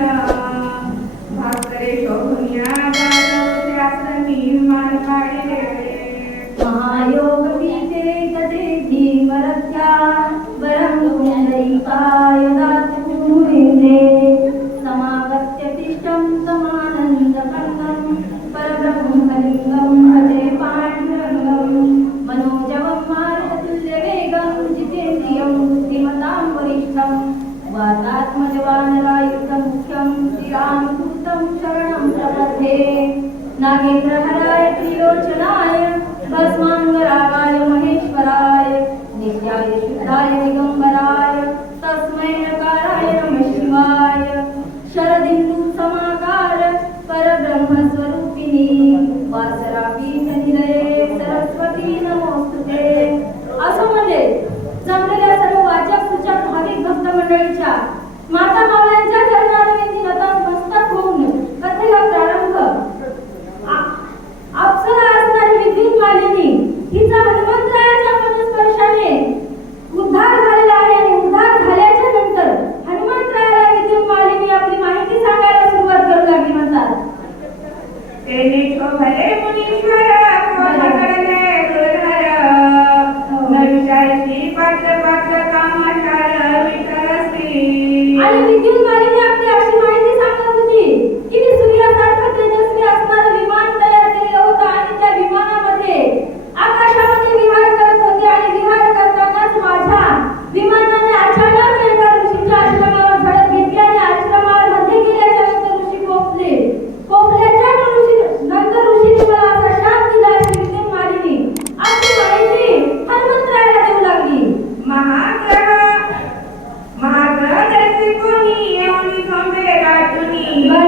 Yeah. आत्मजवानरायुधं मुख्यं श्रीरामदूतं शरणं प्रपद्ये महेश्वराय नित्याय शुद्धाय दिगम्बराय तस्मै नकाराय नमः शिवाय। शरदिन्दुसमाकार परब्रह्मस्वरूपिणी वासरापीठनिलये असं म्हणजे जमलेल्या सर्व वाचक सूचक माता मावळ्यांच्या चरणारविंदी लता मस्त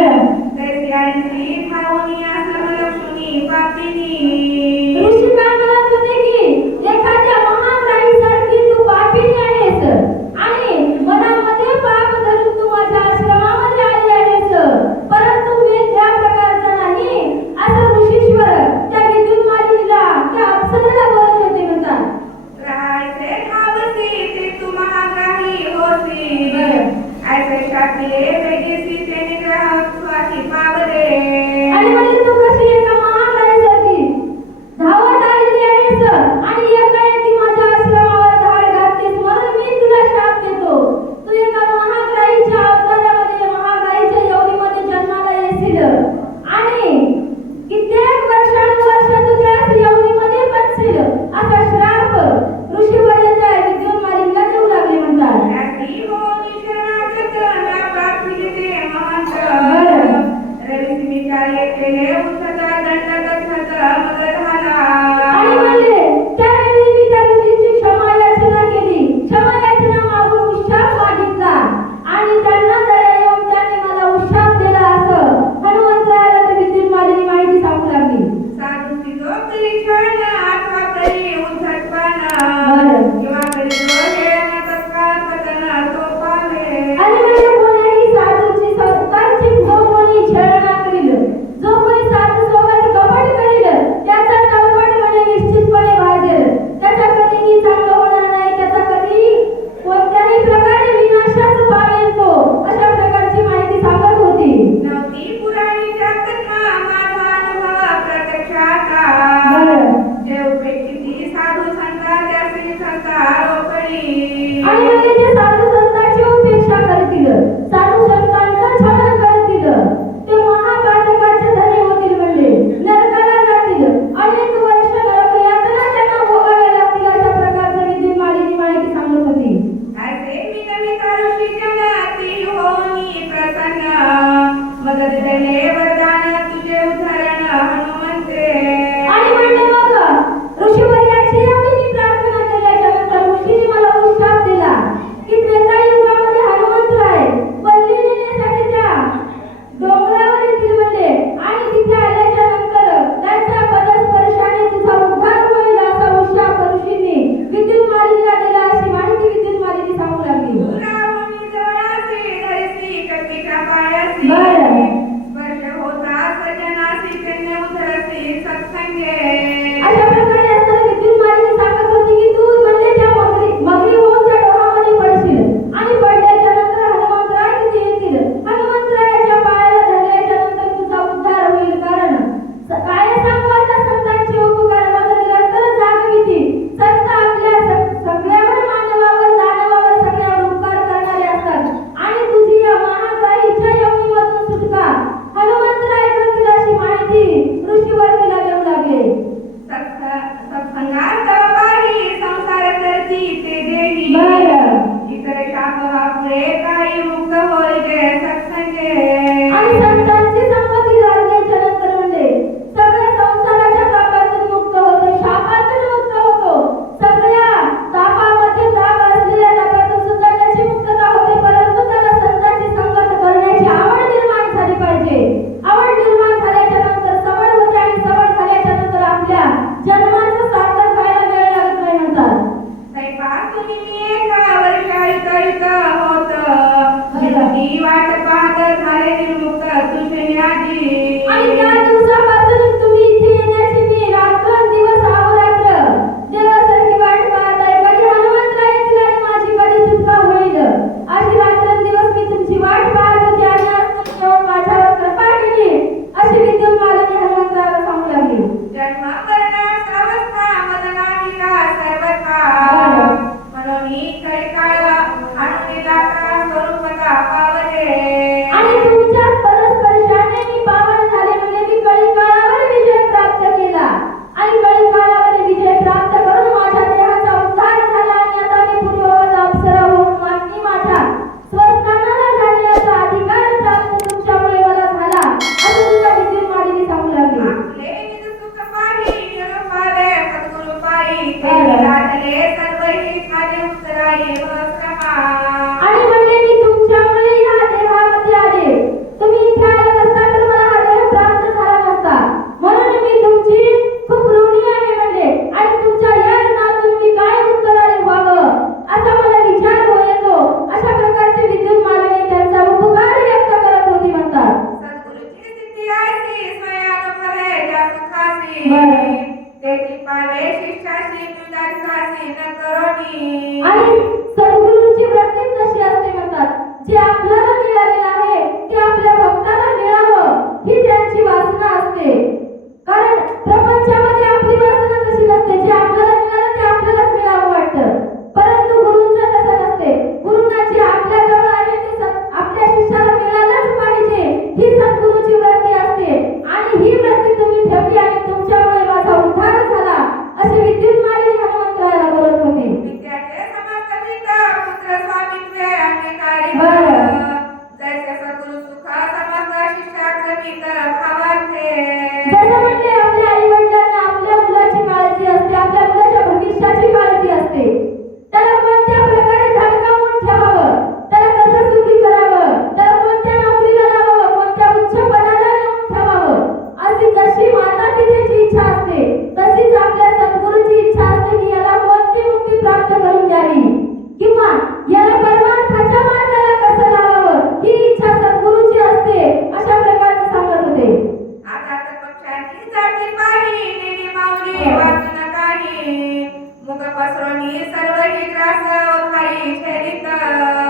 Amen.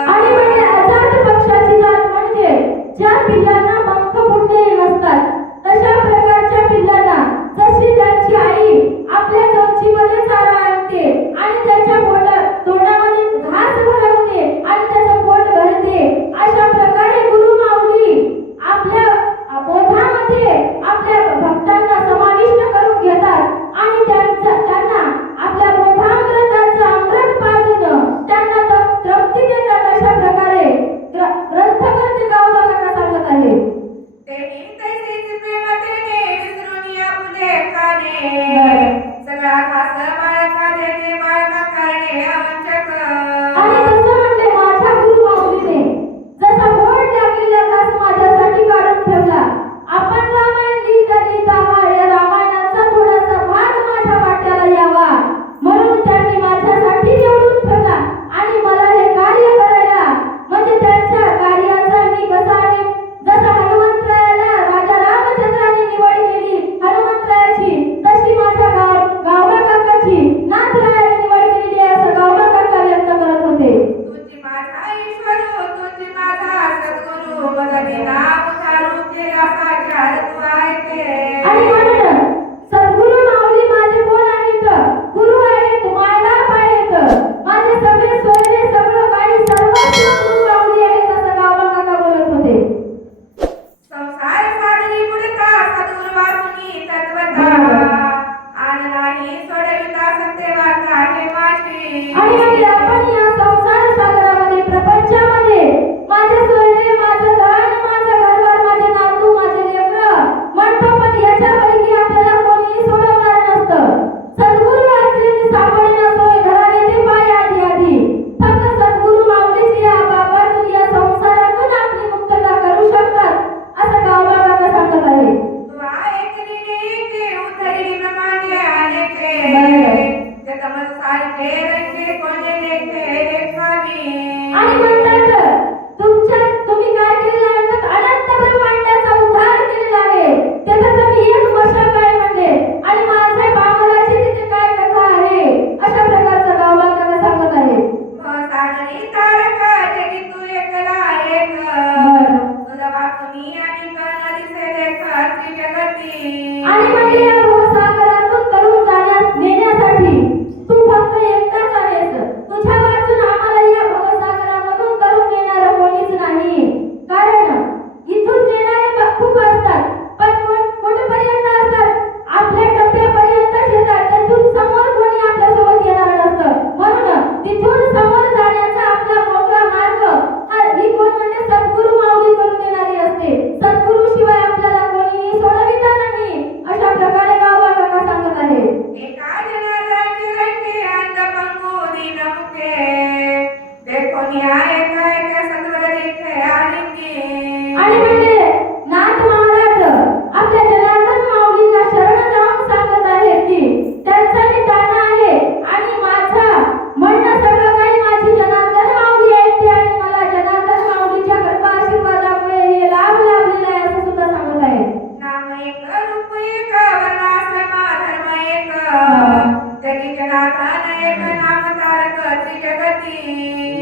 आणि म्हणजे पक्षाची जात म्हणजे ज्या पिल्लांना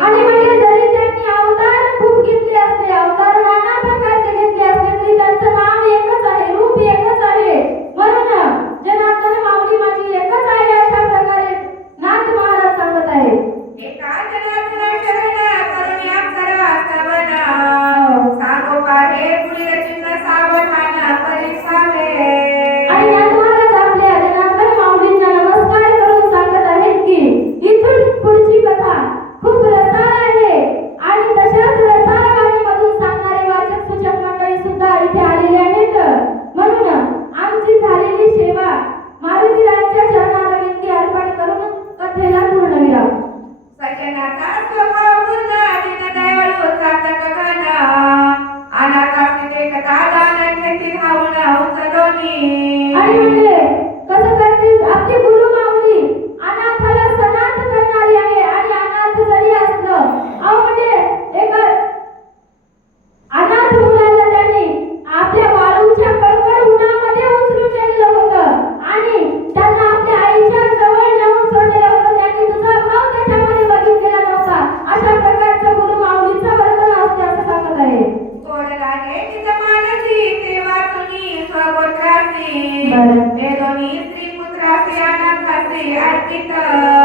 I Anybody it. kita